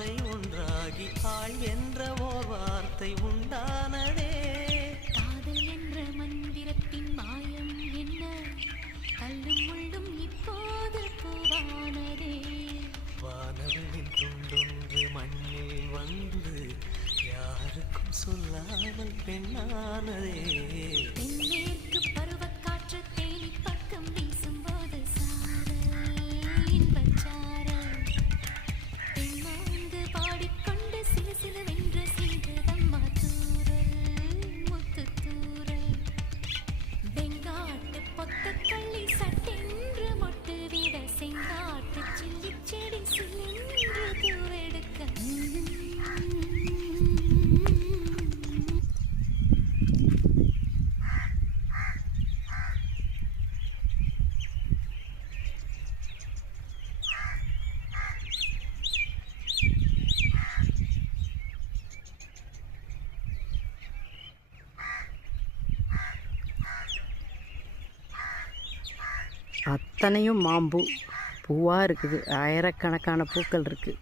பாதை ஒன்றாகி ஆள் என்ற ஓர் வார்த்தை உண்டானதே. காதல் என்ற மந்திரத்தின் மாயம் என்ன, கல்லும் முள்ளும் இப்போது பூவானதே. வானவின் துண்டொன்று மண்ணில் வந்து யாருக்கும் சொல்லாமல் பெண்ணானதே. தென்மேற்கு பருவக்காற்று தேனி பக்கம் வீசும்போது சாரல் இன்பச்சாரல் பெண்மாந்து பாடிக்கொண்டு சிலு சிலுவென்று சென்றதம்மா தூரல் முத்து தூரல். வெங்காட்டு பொத்தக்கள்ளி சட்டென்று மொட்டு விட செங்காட்டு சில்லி செடி சில்லென்று தூவெடுக்க. அத்தனையும் மாம்பூ பூவாக இருக்குது. ஆயிரக்கணக்கான பூக்கள் இருக்குது.